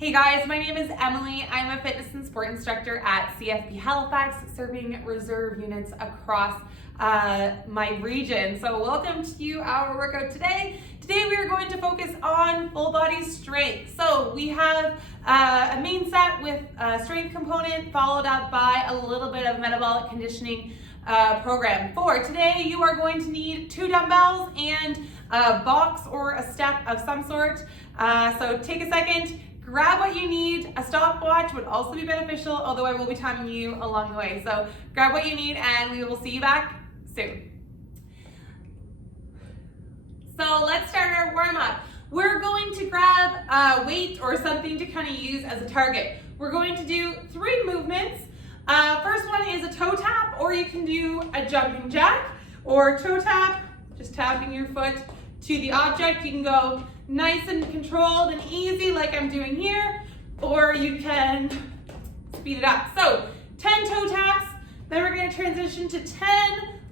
Hey guys, my name is Emily. I'm a fitness and sport instructor at CFP Halifax, serving reserve units across my region. So welcome to our workout today. Today we are going to focus on full body strength. So we have a main set with a strength component followed up by a little bit of metabolic conditioning program. For today you are going to need 2 dumbbells and a box or a step of some sort. So take a second. Grab what you need. A stopwatch would also be beneficial, although I will be timing you along the way. So grab what you need and we will see you back soon. So let's start our warm up. We're going to grab a weight or something to kind of use as a target. We're going to do 3 movements. First one is a toe tap, or you can do a jumping jack or toe tap, just tapping your foot to the object. You can go nice and controlled and easy like I'm doing here, or you can speed it up. So 10 toe taps, then we're going to transition to 10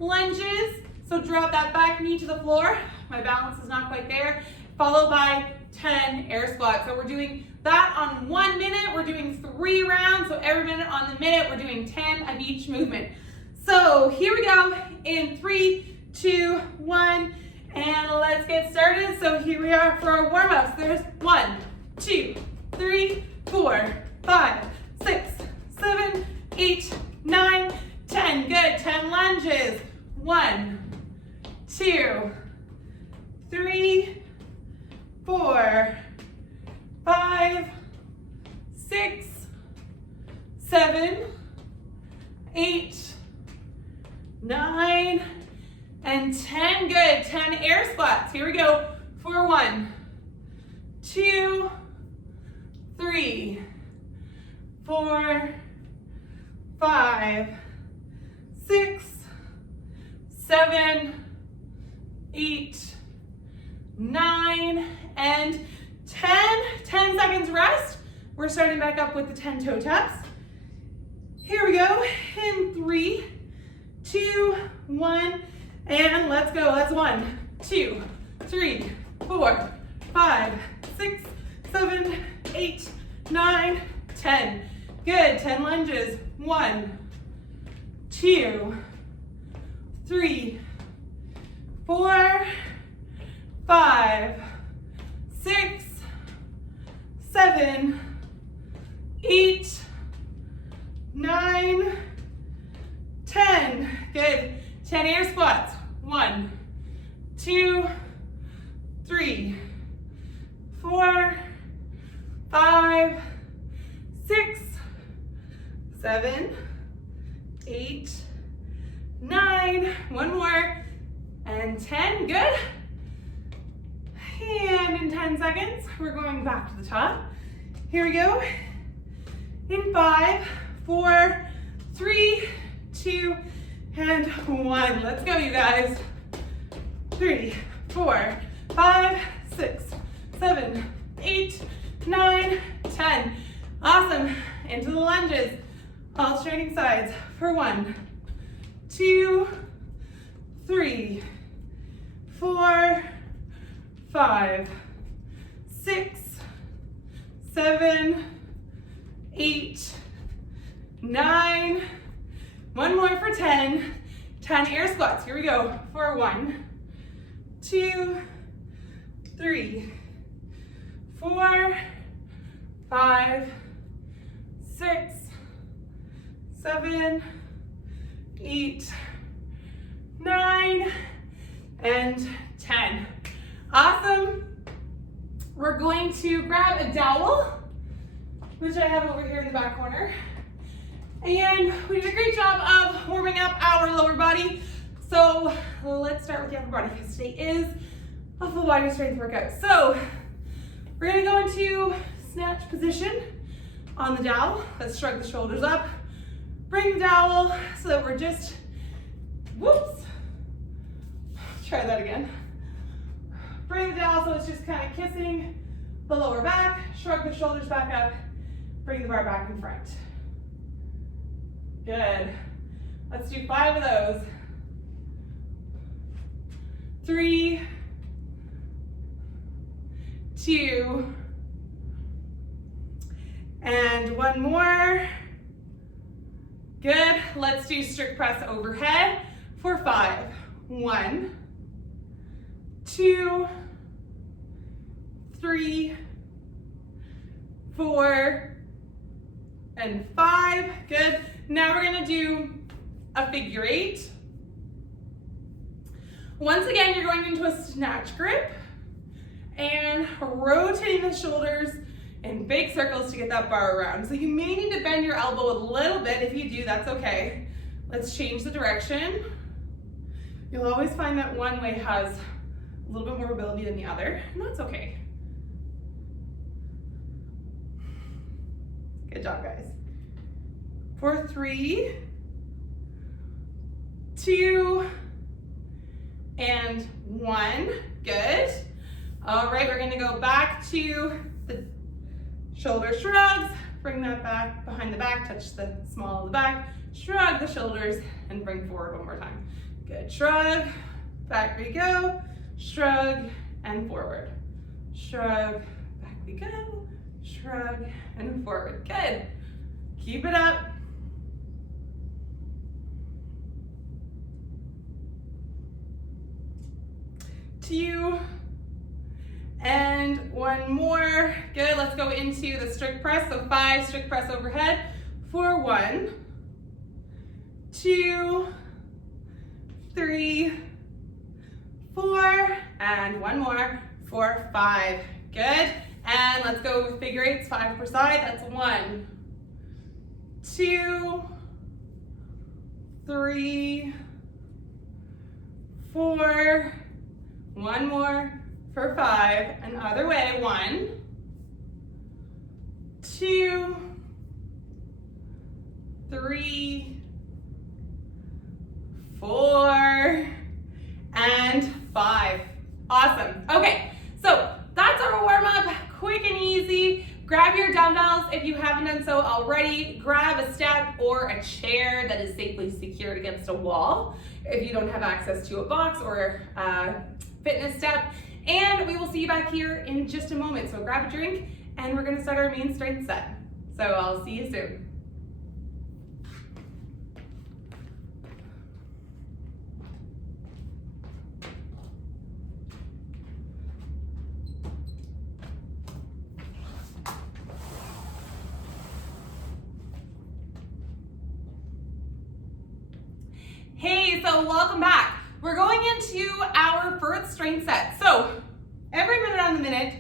lunges. So drop that back knee to the floor. My balance is not quite there. Followed by 10 air squats. So we're doing that on 1 minute. We're doing 3 rounds. So every minute on the minute, we're doing 10 of each movement. So here we go in 3, 2, 1. And let's get started. So here we are for our warm-ups. There's 1, 2, 3, 4, 5, 6, 7, 8, 9, 10. Good. 10 lunges. 1, 2, 3, 4, 5, 6, 7, 8, 9, and 10. Good. 10 air squats. Here we go for 1, 2, 3, 4, 5, 6, 7, 8, 9, and 10. 10 seconds rest. We're starting back up with the 10 toe taps. Here we go in 3, 2, 1. And let's go. That's 1, 2, 3, 4, 5, 6, 7, 8, 9, 10. Good. 10 lunges. 1, 2, 3, 4, 5, 6, 7, 8, 9, 10. Good. 10 air squats. 1, 2, 3, 4, 5, 6, 7, 8, 9. One more. And 10. Good. And in 10 seconds, we're going back to the top. Here we go. In 5, 4, 3, 2, and 1. Let's go, you guys. 3, 4, 5, 6, 7, 8, 9, 10. Awesome. Into the lunges. Alternating sides for 1, 2, 3, 4, 5, 6, 7, 8, 9. One more for 10. 10 air squats. Here we go for 1, 2, 3, 4, 5, 6, 7, 8, 9, and 10. Awesome. We're going to grab a dowel, which I have over here in the back corner. And we did a great job of warming up our lower body. So let's start with the upper body, because today is a full body strength workout. So we're gonna go into snatch position on the dowel. Let's shrug the shoulders up. Bring the dowel so that we're just, whoops. Try that again. Bring the dowel so it's just kind of kissing the lower back. Shrug the shoulders back up. Bring the bar back in front. Good. Let's do 5 of those. 3, 2, And one more. Good. Let's do strict press overhead for 5. 1, 2, 3, 4, and 5. Good. Now we're gonna do a figure 8. Once again, you're going into a snatch grip and rotating the shoulders in big circles to get that bar around. So you may need to bend your elbow a little bit. If you do, that's okay. Let's change the direction. You'll always find that one way has a little bit more mobility than the other, and that's okay. Good job, guys. For 3, 2, and 1. Good. All right, we're gonna go back to the shoulder shrugs. Bring that back behind the back, touch the small of the back, shrug the shoulders, and bring forward one more time. Good, shrug, back we go, shrug, and forward. Shrug, back we go, shrug, and forward. Good. Keep it up. Two, and one more. Good, let's go into the strict press. So 5 strict press overhead for 1, 2, 3, 4, and one more for 5. Good, and let's go with figure 8s, 5 per side. That's 1, 2, 3, 4, one more for 5, and other way. 1, 2, 3, 4, and 5. Awesome. Okay, so that's our warm-up, quick and easy. Grab your dumbbells if you haven't done so already. Grab a step or a chair that is safely secured against a wall if you don't have access to a box or fitness step, and we will see you back here in just a moment. So grab a drink and we're gonna start our main strength set. So I'll see you soon. Hey, so welcome back. We're going into our first strength set. So every minute on the minute,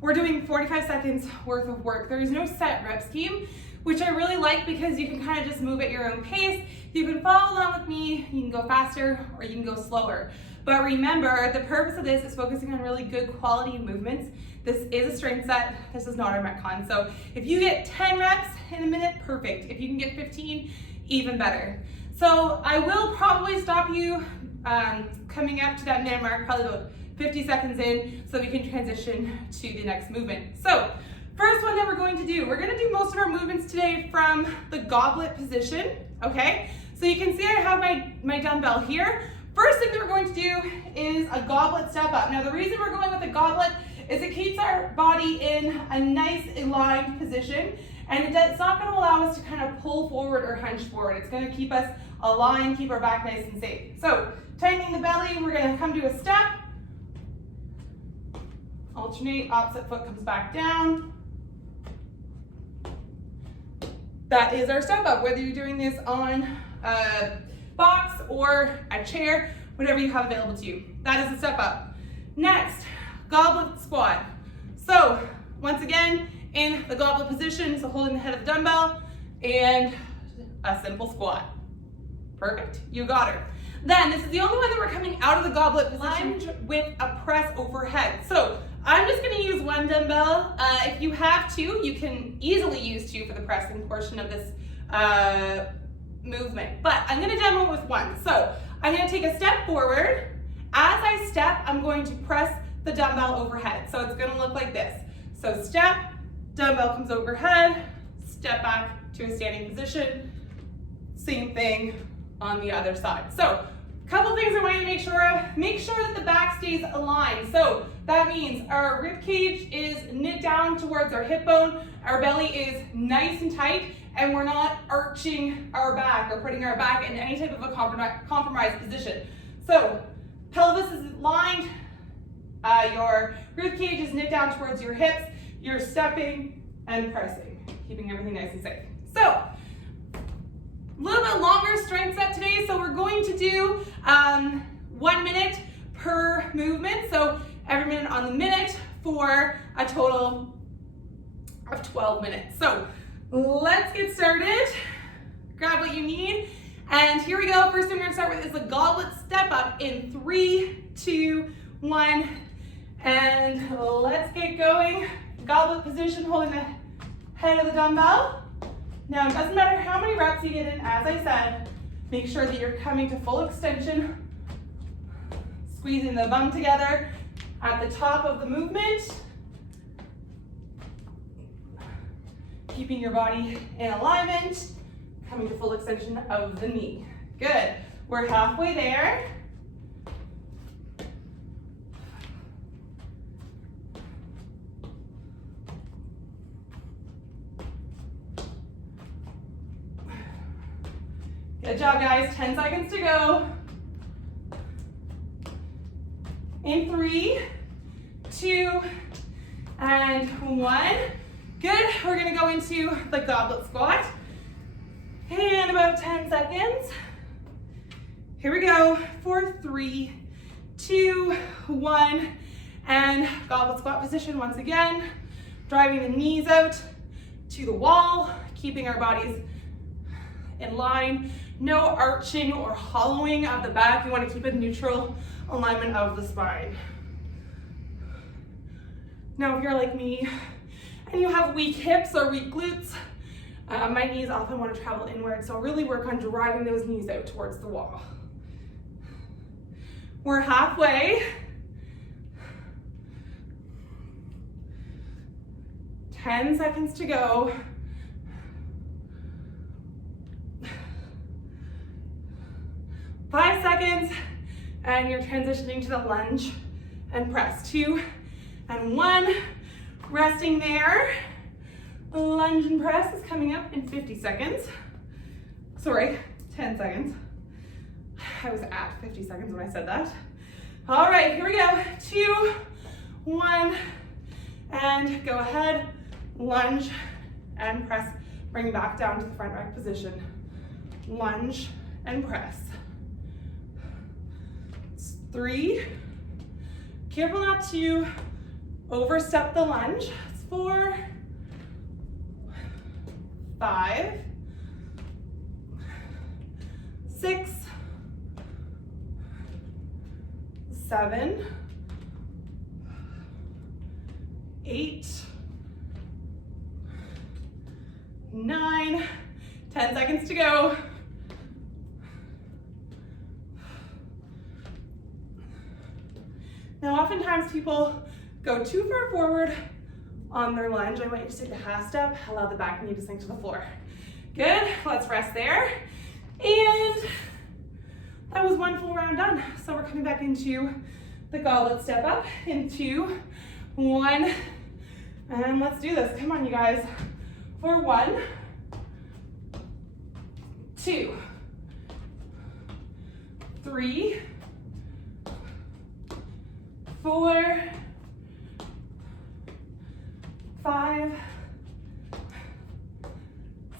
we're doing 45 seconds worth of work. There is no set rep scheme, which I really like because you can kind of just move at your own pace. You can follow along with me, you can go faster or you can go slower. But remember, the purpose of this is focusing on really good quality movements. This is a strength set, this is not a Metcon. So if you get 10 reps in a minute, perfect. If you can get 15, even better. So I will probably stop you coming up to that minute mark, probably about 50 seconds in, so we can transition to the next movement. So first one that we're going to do, we're gonna do most of our movements today from the goblet position, okay? So you can see I have my dumbbell here. First thing that we're going to do is a goblet step up. Now the reason we're going with a goblet is it keeps our body in a nice aligned position, and it's not going to allow us to kind of pull forward or hunch forward. It's going to keep us aligned, keep our back nice and safe. So tightening the belly, we're going to come to a step, alternate, opposite foot comes back down. That is our step up, whether you're doing this on a box or a chair, whatever you have available to you. That is a step up. Next, goblet squat. So once again, in the goblet position, so holding the head of the dumbbell, and a simple squat. Perfect, you got her. Then this is the only one that we're coming out of the goblet position. Lunge with a press overhead. So I'm just gonna use one dumbbell. If you have two, you can easily use two for the pressing portion of this movement, but I'm gonna demo with one. So I'm gonna take a step forward. As I step, I'm going to press the dumbbell overhead. So it's gonna look like this. So step, dumbbell comes overhead, step back to a standing position. Same thing on the other side. So Couple things I want you to make sure of. Make sure that the back stays aligned. So that means our rib cage is knit down towards our hip bone, our belly is nice and tight, and we're not arching our back or putting our back in any type of a compromised position. So pelvis is aligned, your rib cage is knit down towards your hips, you're stepping and pressing, keeping everything nice and safe. So, a little bit longer strength set today, so we're going to do 1 minute per movement, so every minute on the minute for a total of 12 minutes. So, let's get started. Grab what you need, and here we go. First thing we're gonna start with is the Goblet Step Up in 3, 2, 1, and let's get going. Goblet position, holding the head of the dumbbell. Now, it doesn't matter how many reps you get in, as I said, make sure that you're coming to full extension, squeezing the bum together at the top of the movement, keeping your body in alignment, coming to full extension of the knee. Good. We're halfway there. Good job, guys. 10 seconds to go. In 3, 2, and 1. Good. We're going to go into the Goblet Squat. And about 10 seconds. Here we go. For 3, 2, 1. And Goblet Squat position once again. Driving the knees out to the wall, keeping our bodies in line. No arching or hollowing of the back. You want to keep a neutral alignment of the spine. Now, if you're like me and you have weak hips or weak glutes, my knees often want to travel inward, so really work on driving those knees out towards the wall. We're halfway. 10 seconds to go. 5 seconds, and you're transitioning to the lunge and press. 2 and 1, resting there. Lunge and press is coming up in 50 seconds. Sorry, 10 seconds. I was at 50 seconds when I said that. All right, here we go. 2, 1, and go ahead. Lunge and press. Bring back down to the front rack position. Lunge and press. 3, careful not to overstep the lunge. It's 4, 5, 6, 7, 8, 9, 10 seconds to go. Now, oftentimes people go too far forward on their lunge. I want you to take a half step, allow the back knee to sink to the floor. Good, let's rest there. And that was 1 full round done. So we're coming back into the Goblet Step Up in 2, 1, and let's do this. Come on, you guys. For 1, 2, 3, 4, 5,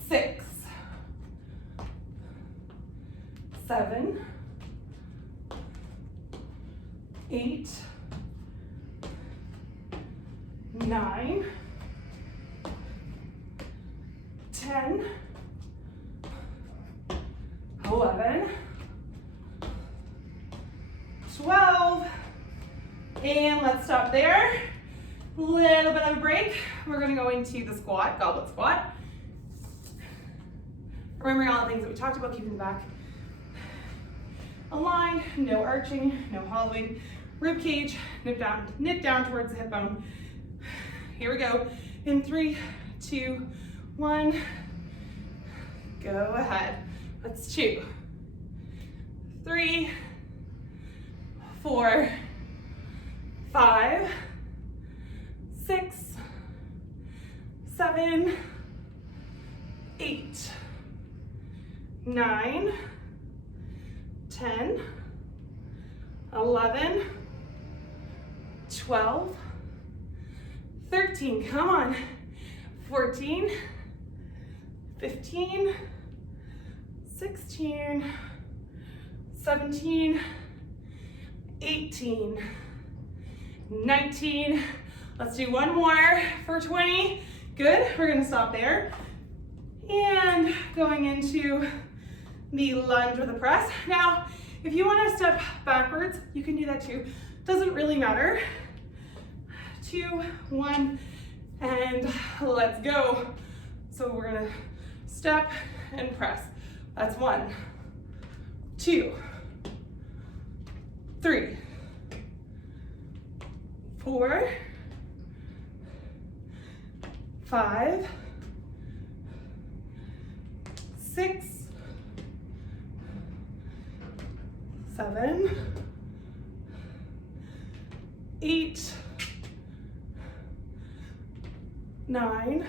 6, 7, 8, 9, 10, 11, 12, and let's stop there. Little bit of a break. We're gonna go into the squat, Goblet Squat. Remembering all the things that we talked about, keeping the back aligned, no arching, no hollowing. Rib cage, knit down towards the hip bone. Here we go. In 3, 2, 1. Go ahead. That's 2, 3, 4, 5, 6, 7, 8, 9, 10, 11, 12, 13, come on, 14, 15, 16, 17, 18, 19, let's do one more for 20, good, we're gonna stop there, and going into the lunge with a press. Now, if you wanna step backwards, you can do that too, doesn't really matter. 2, 1, and let's go. So we're gonna step and press. That's 1, 2, 3, 4, 5, 6, 7, 8, 9,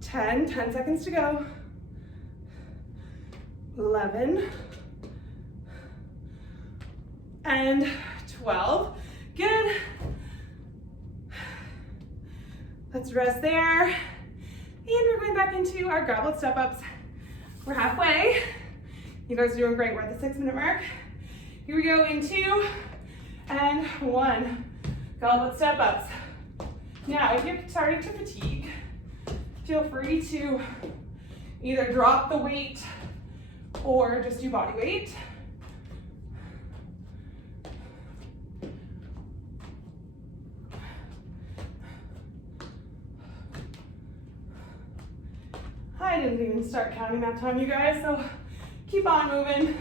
10, 10 seconds to go, 11, and 12, good. Let's rest there, and we're going back into our goblet step ups. We're halfway. You guys are doing great, we're at the 6-minute mark. Here we go in 2 and 1. Goblet step ups. Now, if you're starting to fatigue, feel free to either drop the weight or just do body weight. I didn't even start counting that time, you guys, so keep on moving.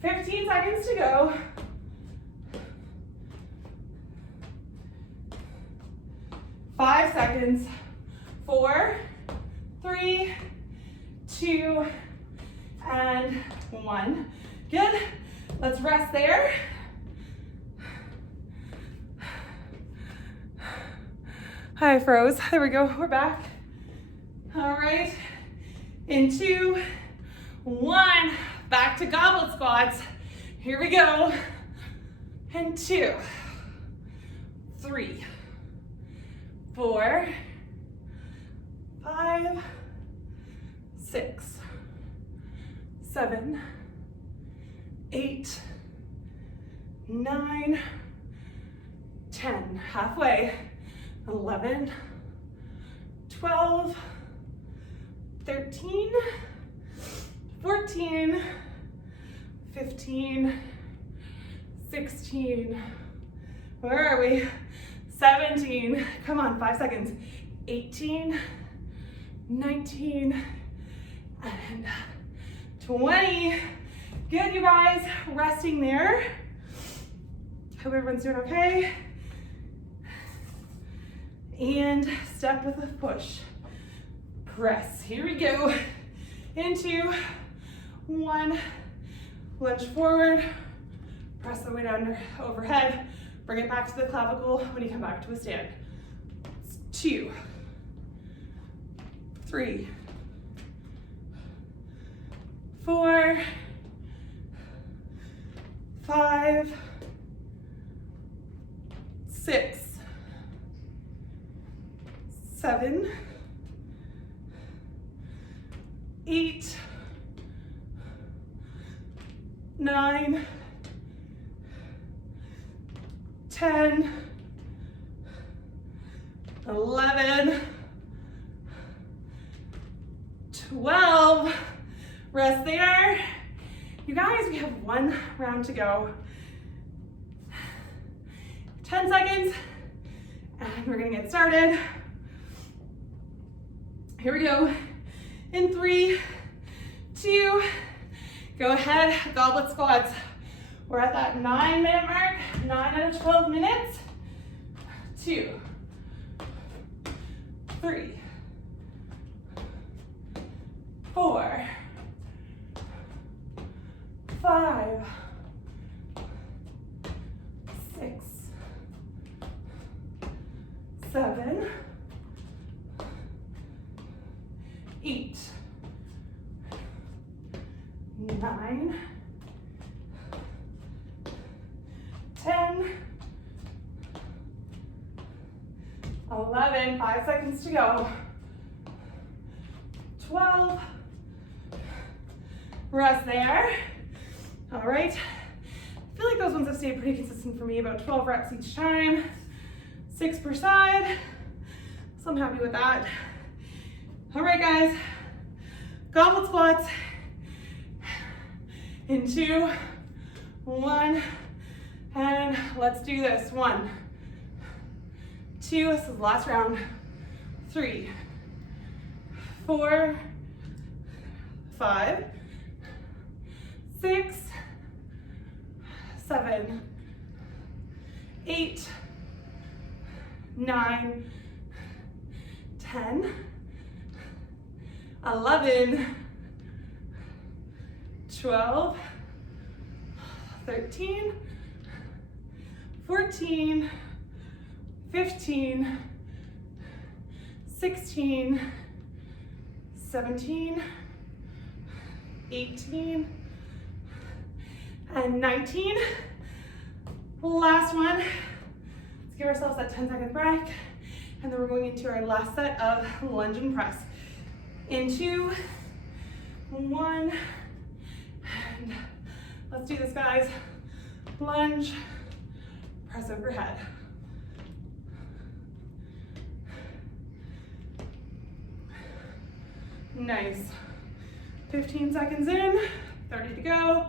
$15 seconds to go. 5 seconds. 4, 3, 2, and 1. Good. Let's rest there. I froze. There we go. We're back. All right. In 2, 1. Back to goblet squats. Here we go. And 2, 3, 4, 5, 6, 7, 8, 9, 10. Halfway. 11, 12, 13, 14, 15, 16, where are we? 17, come on, 5 seconds. 18, 19, and 20. Good, you guys, resting there. Hope everyone's doing okay. And step with a push. Press, here we go. Into 1, lunge forward, press the weight under overhead, bring it back to the clavicle when you come back to a stand. 2, 3, 4, 5, 6, 7, 8, 9, 10, 11, 12. Rest there. You guys, we have 1 round to go. 10 seconds, and we're gonna get started. Here we go. In 3, 2, go ahead, goblet squats. We're at that 9-minute mark, 9 out of 12 minutes. 2, 3, 4, 5, 6, 7, 8, 9, 10, 11, 5 seconds to go, 12, rest there. All right, I feel like those ones have stayed pretty consistent for me, about 12 reps each time, 6 per side, so I'm happy with that. All right, guys, goblet squats in 2, 1, and let's do this. 1, 2, this is the last round, 3, 4, 5, 6, 7, 8, 9, 10, 11, 12, 13, 14, 15, 16, 17, 18, and 19. Last one. Let's give ourselves that 10-second break, and then we're going into our last set of lunge and press. In 2, 1, and let's do this, guys. Lunge, press overhead. Nice. 15 seconds in, 30 to go.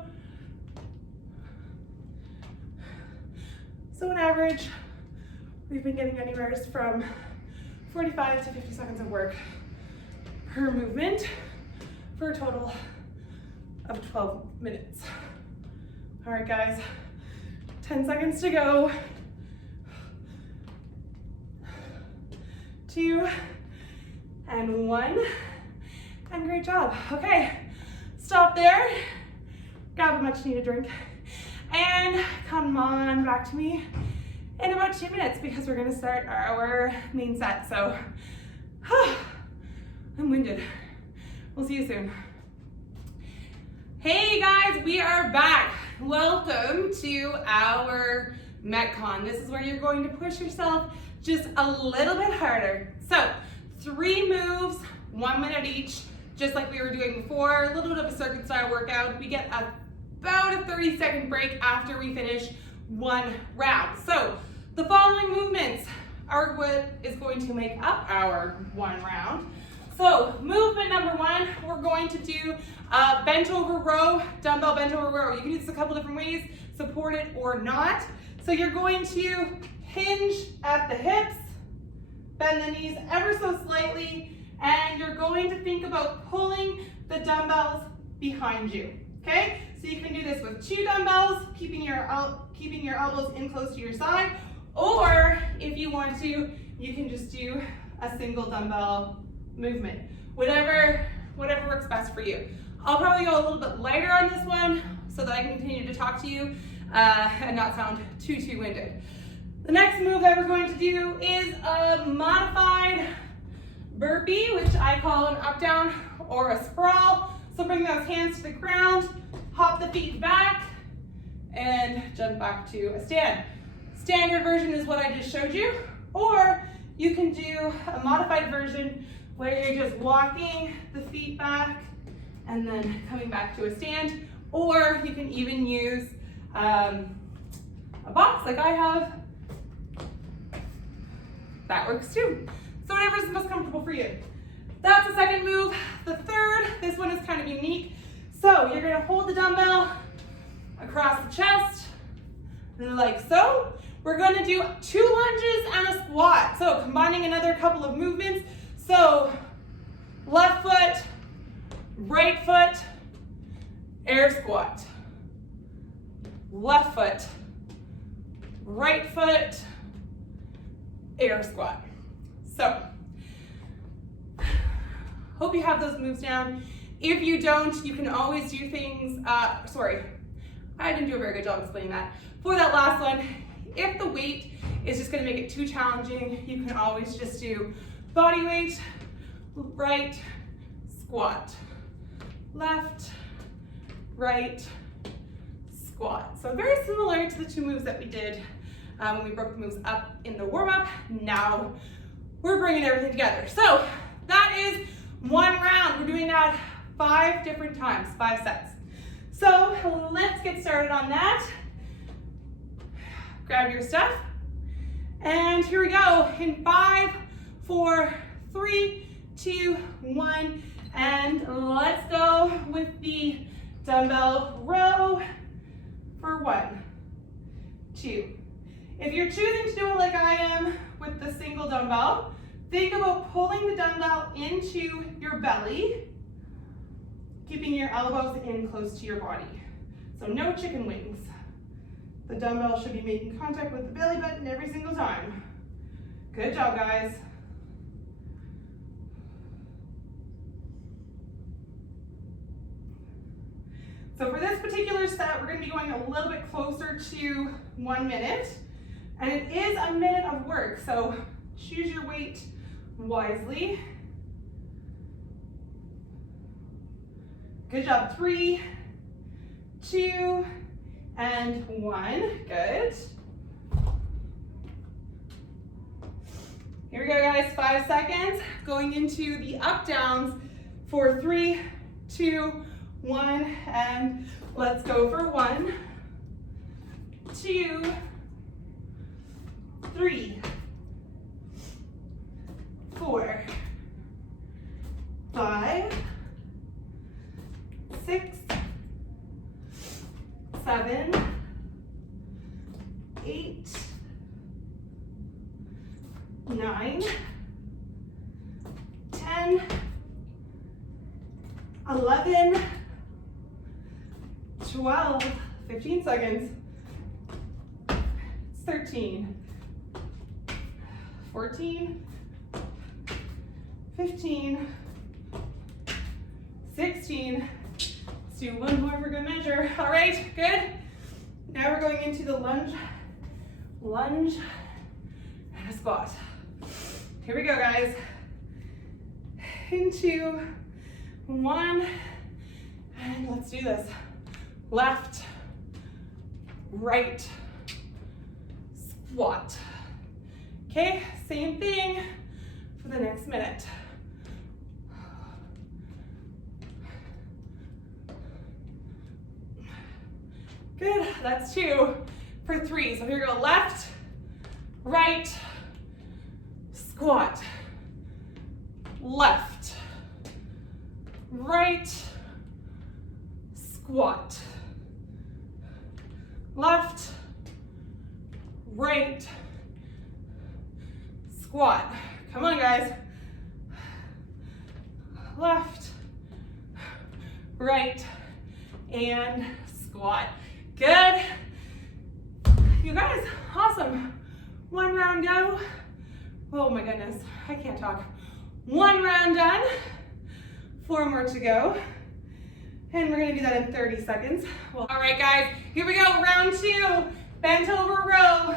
So on average, we've been getting anywhere from 45 to 50 seconds of work per movement for a total of 12 minutes. All right, guys, 10 seconds to go. 2, and 1, and great job. Okay, stop there, grab a much needed drink, and come on back to me in about 2 minutes because we're gonna start our main set. So, I'm winded. We'll see you soon. Hey guys, we are back. Welcome to our Metcon. This is where you're going to push yourself just a little bit harder. So 3 moves, 1 minute each, just like we were doing before, a little bit of a circuit style workout. We get about a 30-second break after we finish 1 round. So the following movements are what is going to make up our 1 round. So movement number 1, we're going to do bent over row, dumbbell bent over row. You can do this a couple different ways, supported or not. So you're going to hinge at the hips, bend the knees ever so slightly, and you're going to think about pulling the dumbbells behind you, okay? So you can do this with 2 dumbbells, keeping your elbows in close to your side, or if you want to, you can just do a single dumbbell movement. Whatever works best for you. I'll probably go a little bit lighter on this one so that I can continue to talk to you and not sound too winded. The next move that we're going to do is a modified burpee, which I call an up down or a sprawl. So bring those hands to the ground, hop the feet back, and jump back to a stand. Standard version is what I just showed you, or you can do a modified version where you're just walking the feet back and then coming back to a stand, or you can even use a box like I have. That works too. So whatever's most comfortable for you. That's the second move. The third, this one is kind of unique. So you're gonna hold the dumbbell across the chest, like so. We're gonna do 2 lunges and a squat. So combining another couple of movements. So left foot, right foot, air squat. Left foot, right foot, air squat. So, hope you have those moves down. If you don't, you can always do things, sorry, I didn't do a very good job explaining that. For that last one, if the weight is just gonna make it too challenging, you can always just do body weight, right, squat, left, right, squat. So very similar to the two moves that we did when we broke the moves up in the warm-up. Now we're bringing everything together. So that is one round. We're doing that 5 different times, 5 sets. So let's get started on that. Grab your stuff. And here we go in 5, 4, 3, 2, 1. And let's go with the dumbbell row for 1, 2. If you're choosing to do it like I am with the single dumbbell, think about pulling the dumbbell into your belly, keeping your elbows in close to your body. So no chicken wings. The dumbbell should be making contact with the belly button every single time. Good job, guys. So for this particular set, we're going to be going a little bit closer to 1 minute. And it is a minute of work, so choose your weight wisely. Good job. 3, 2, and 1. Good. Here we go, guys. 5 seconds. Going into the up downs for 3, 2, 1, and let's go for 1, 2, 3, 4, 5, 6, 7, 8, 9, 10, 11, 12, 15 seconds, 13, 14, 15, 16. Let's do one more for good measure. All right, good. Now we're going into the lunge, and a squat. Here we go, guys. Into 1, and let's do this. Left, right, squat. Okay, same thing for the next minute. Good, that's 2 for 3. So here we go, left, right, squat, left, right, squat, left, right, squat. Come on, guys. Left, right, and squat. Good. You guys, awesome. 1 round go. Oh my goodness, I can't talk. 1 round done. 4 more to go. And we're gonna do that in 30 seconds. Well, all right, guys, here we go, round 2. Bent over row.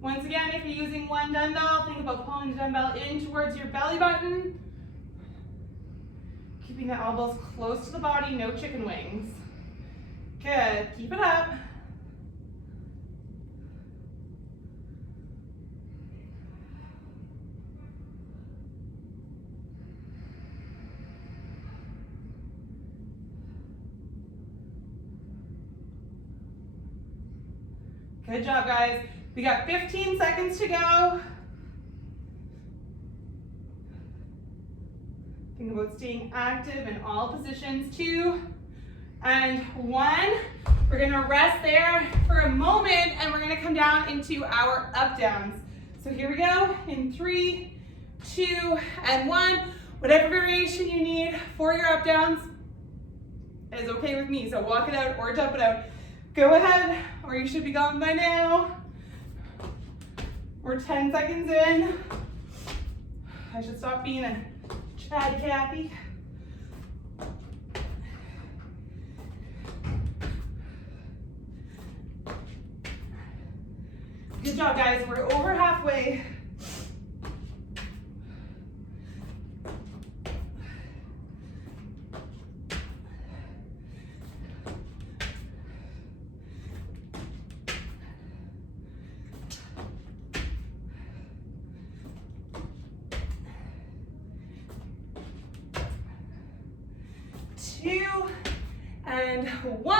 Once again, if you're using 1 dumbbell, think about pulling the dumbbell in towards your belly button. Keeping the elbows close to the body, no chicken wings. Good, keep it up. Good job, guys. We got 15 seconds to go. Think about staying active in all positions. 2 and 1. We're gonna rest there for a moment and we're gonna come down into our up downs. So here we go in 3, 2, and 1. Whatever variation you need for your up downs is okay with me. So walk it out or jump it out. Go ahead, or you should be gone by now. We're 10 seconds in. I should stop being a Chad Cappy. Good job, guys. We're over halfway. Two and one.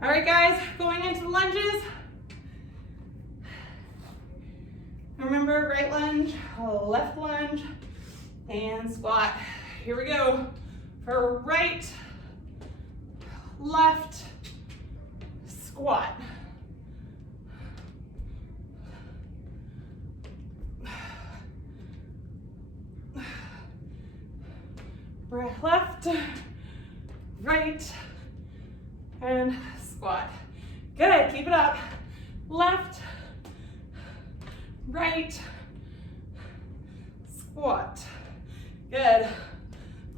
All right, guys, going into the lunges. Remember, right lunge, left lunge, and squat. Here we go. For right, left, squat. Right, left, right, and squat. Good, keep it up. Left, right, squat. Good.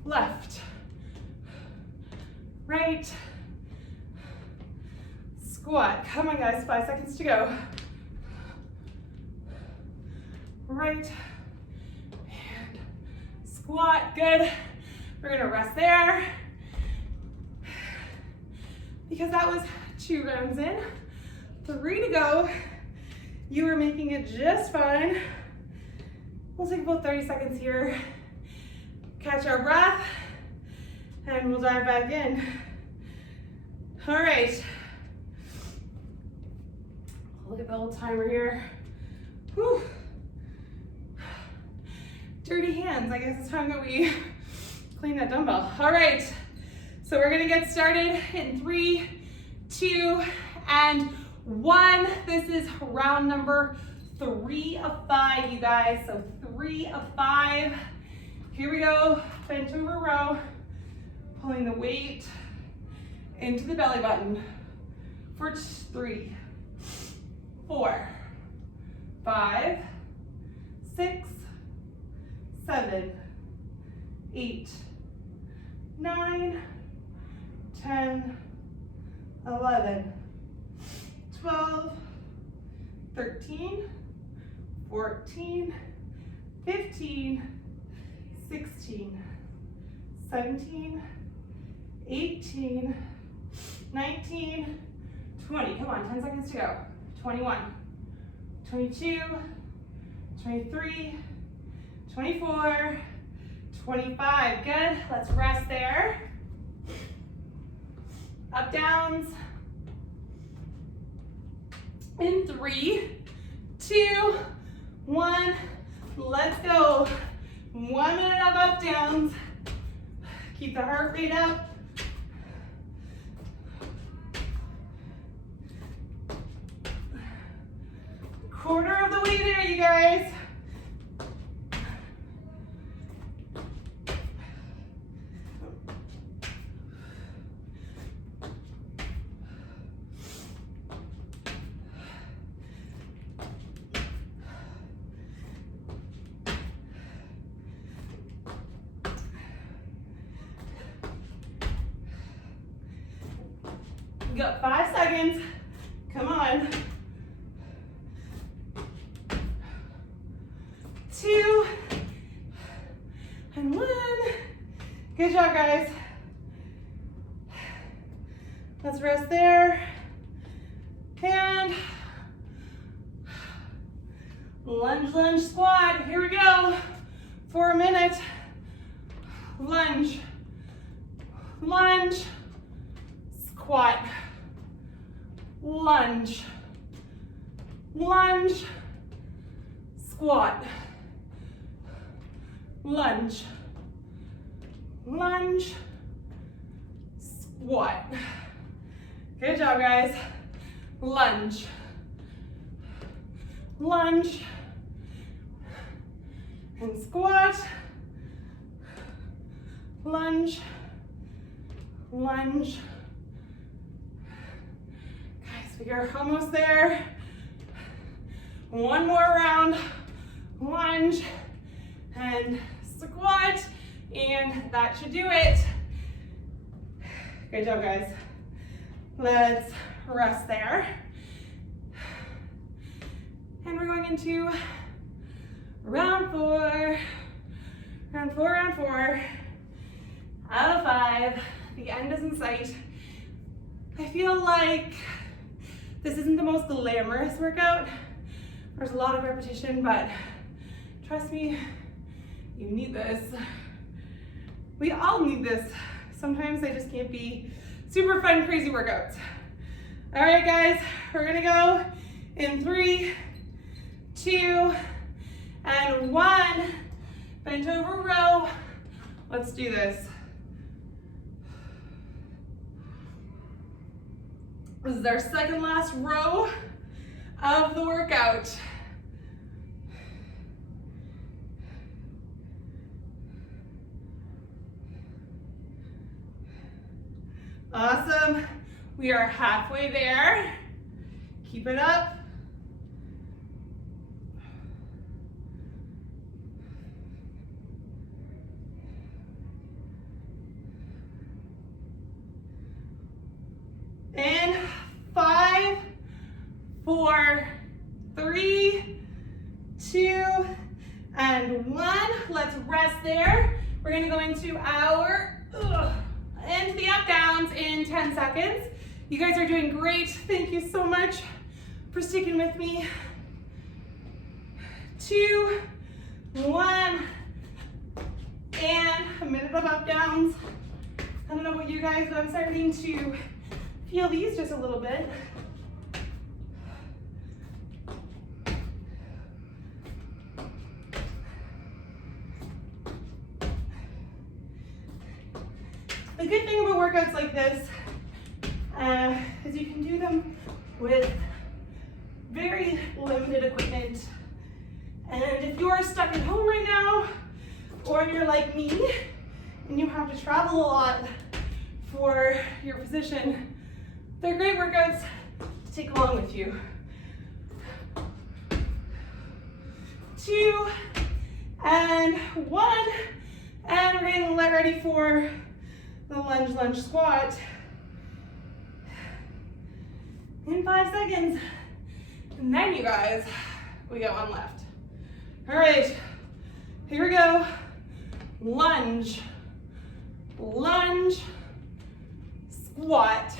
Left, right, squat. Come on, guys, 5 seconds to go. Right, and squat. Good. We're gonna rest there because that was 2 rounds in. 3 to go. You are making it just fine. We'll take about 30 seconds here. Catch our breath, and we'll dive back in. All right. Look at the little timer here. Whew. Dirty hands. I guess it's time that we clean that dumbbell. All right. So we're gonna get started in 3, 2, and 1. This is round number 3 of 5, you guys. So 3 of 5. Here we go. Bent over row. Pulling the weight into the belly button for 3, 4, 5, 6, 7, 8, 9, 10, 11, 12, 13, 14, 15, 16, 17, 18, 19, 20. Come on, 10 seconds to go. 21, 22, 23, 24, 25. Good. Let's rest there. Up, downs. In 3, 2, 1. Let's go. 1 minute of up, downs. Keep the heart rate up. Quarter of the way there, you guys. You got 5 seconds. Come on. 2 and 1. Good job, guys. Let's rest there. And lunge, lunge, squat. Here we go. For a minute. Lunge, lunge, squat. Lunge, lunge, squat. Lunge, lunge, squat. Good job, guys. Lunge, lunge, and squat. Lunge, lunge. Guys, we are almost there. 1 more round. Lunge and squat, and that should do it. Good job, guys. Let's rest there. into round 4. Round 4, round 4. Out of 5. The end is in sight. I feel like this isn't the most glamorous workout. There's a lot of repetition, but trust me, you need this. We all need this. Sometimes they just can't be super fun, crazy workouts. All right, guys, we're gonna go in 3, 2, and 1. Bent over row. Let's do this. This is our second last row of the workout. Awesome. We are halfway there. Keep it up. In 5, 4, 3, 2, and 1. Let's rest there. We're gonna go into the up downs in 10 seconds. You guys are doing great. Thank you so much for sticking with me. 2, 1, and a minute of up downs. I don't know about you guys, but I'm starting to feel these just a little bit. The good thing about workouts like this is you can do them with very limited equipment. And if you're stuck at home right now, or you're like me, and you have to travel a lot for your position, they're great workouts to take along with you. 2, and 1, and we're getting ready for the lunge squat in 5 seconds. And then you guys, we got one left. All right, here we go. Lunge, squat.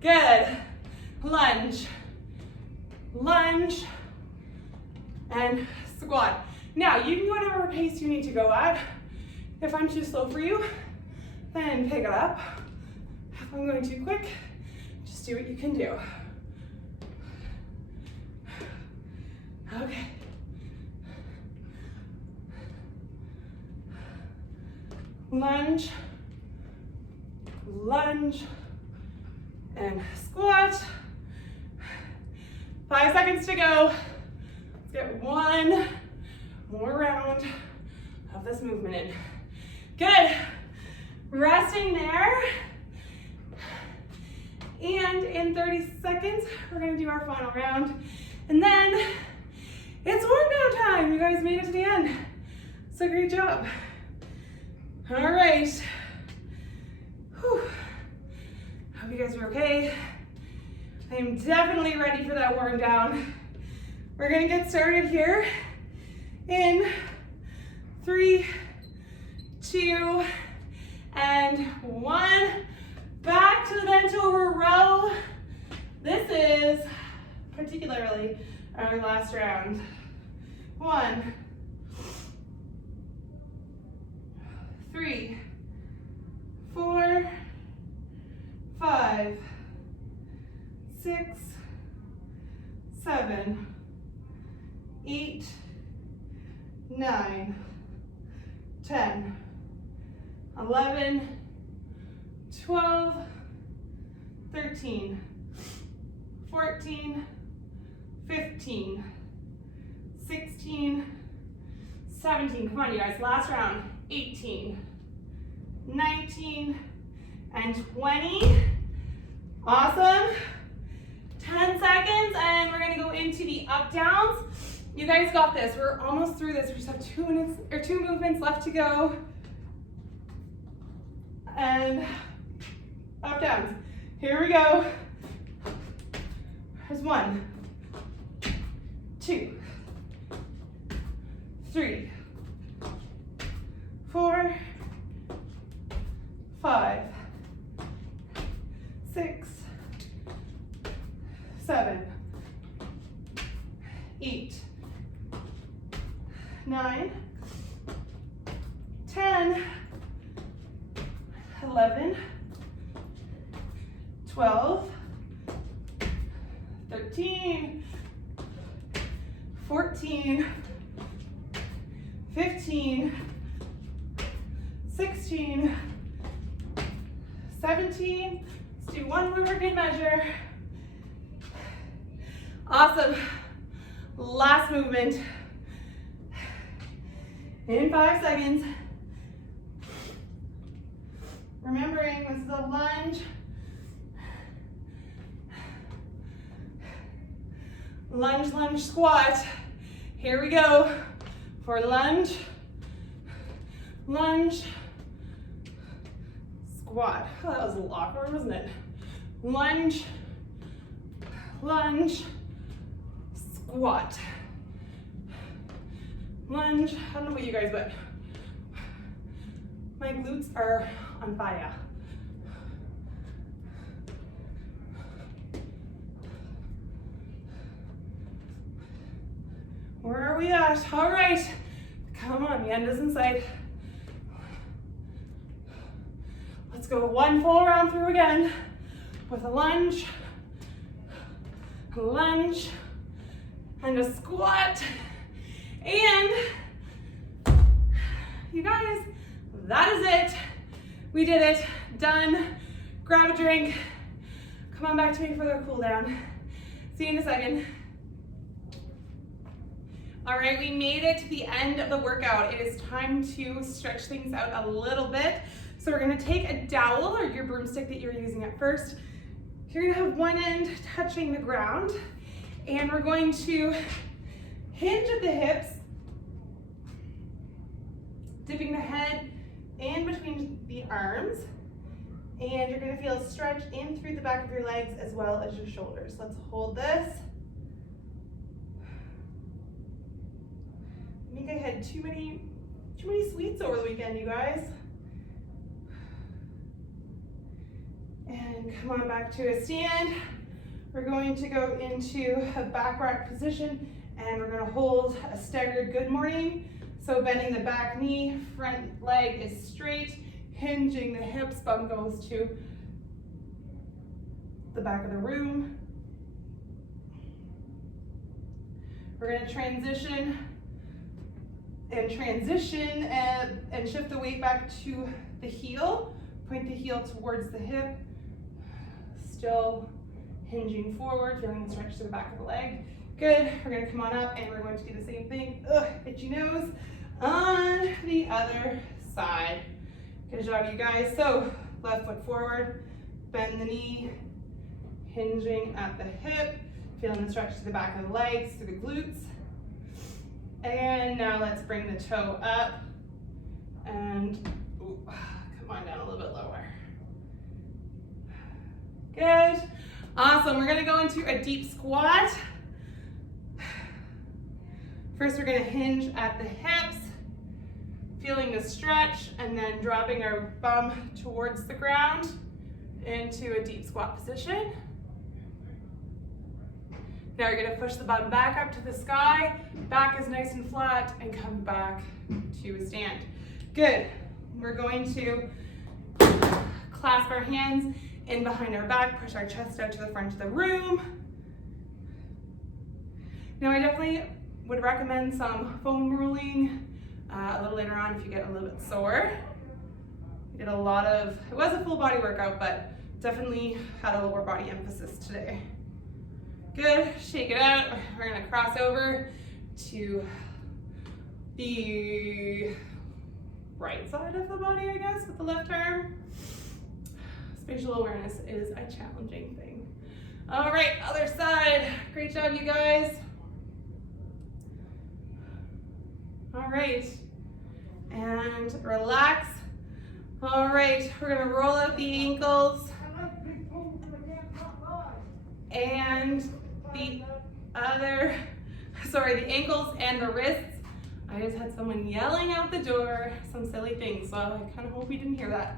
Good. Lunge, and squat. Now, you can go whatever pace you need to go at. If I'm too slow for you, then pick it up. If I'm going too quick, just do what you can do. Okay. Lunge, and squat. 5 seconds to go. Let's get one more round of this movement in. Good. Resting there. And in 30 seconds, we're gonna do our final round. And then it's warm down time. You guys made it to the end. So great job. All right. Whew. Hope you guys are okay. I am definitely ready for that warm down. We're gonna get started here in 3, 2, and 1. Back to the bent over row. This is particularly our last round. 1, 3, 4, 5, 6, 7, 8, 9, 10, 11, 12, 13, 14, 15, 16, 17. Come on, you guys. Last round. 18, 19, and 20. Awesome. 10 seconds, and we're gonna go into the up downs. You guys got this. We're almost through this. We just have 2 minutes or 2 movements left to go. And up downs. Here we go. There's 1, 2, 3, 4, 5, 6, 7, 8, 9, 10, 11, 12, 13, 14, 15, 16, 17. Let's do one more good measure. Awesome. Last movement. In 5 seconds. Remembering this is a lunge. Lunge, lunge, squat. Here we go for lunge, lunge, squat. Oh, that was a little awkward, wasn't it? Lunge, lunge, squat. Lunge, I don't know about you guys, but my glutes are on fire. Where are we at? All right, come on, the end is in sight. Let's go one full round through again with a lunge, and a squat. And you guys, that is it. We did it, done. Grab a drink. Come on back to me for the cool down. See you in a second. All right, we made it to the end of the workout. It is time to stretch things out a little bit. So we're gonna take a dowel or your broomstick that you're using at first. You're gonna have one end touching the ground, and we're going to hinge at the hips, dipping the head in between the arms, and you're gonna feel a stretch in through the back of your legs as well as your shoulders. Let's hold this. I think I had too many sweets over the weekend, you guys. And come on back to a stand. We're going to go into a back rack position, and we're gonna hold a staggered good morning. So bending the back knee, front leg is straight, hinging the hips, bum goes to the back of the room. We're gonna transition and shift the weight back to the heel. Point the heel towards the hip. Still hinging forward, feeling the stretch to the back of the leg. Good, we're gonna come on up and we're going to do the same thing, itchy nose, on the other side. Good job, you guys. So, left foot forward, bend the knee, hinging at the hip, feeling the stretch to the back of the legs, through the glutes. And now let's bring the toe up and come on down a little bit lower. Good. Awesome. We're going to go into a deep squat. First, we're going to hinge at the hips, feeling the stretch, and then dropping our bum towards the ground into a deep squat position. Now you're going to push the bum back up to the sky, back is nice and flat, and come back to a stand. Good. We're going to clasp our hands in behind our back, push our chest out to the front of the room. Now I definitely would recommend some foam rolling a little later on if you get a little bit sore. We did a lot of, it was a full body workout, but definitely had a lower body emphasis today. Good, shake it out. We're gonna cross over to the right side of the body, I guess, with the left arm. Spatial awareness is a challenging thing. All right, other side. Great job, you guys. All right, and relax. All right, we're gonna roll out the ankles and the ankles and the wrists I just had someone yelling out the door some silly things, so I kind of hope you didn't hear that.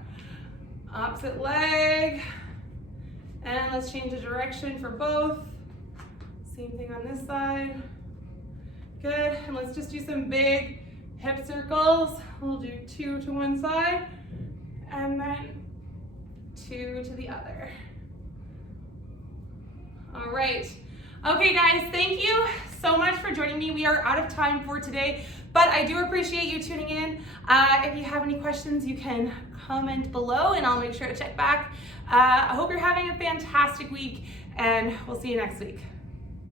Opposite leg. And let's change the direction for both. Same thing on this side. Good, and let's just do some big hip circles. We'll do 2 to one side, and then 2 to the other. All right. Okay guys, thank you so much for joining me. We are out of time for today, but I do appreciate you tuning in. If you have any questions, you can comment below and I'll make sure to check back. I hope you're having a fantastic week, and we'll see you next week.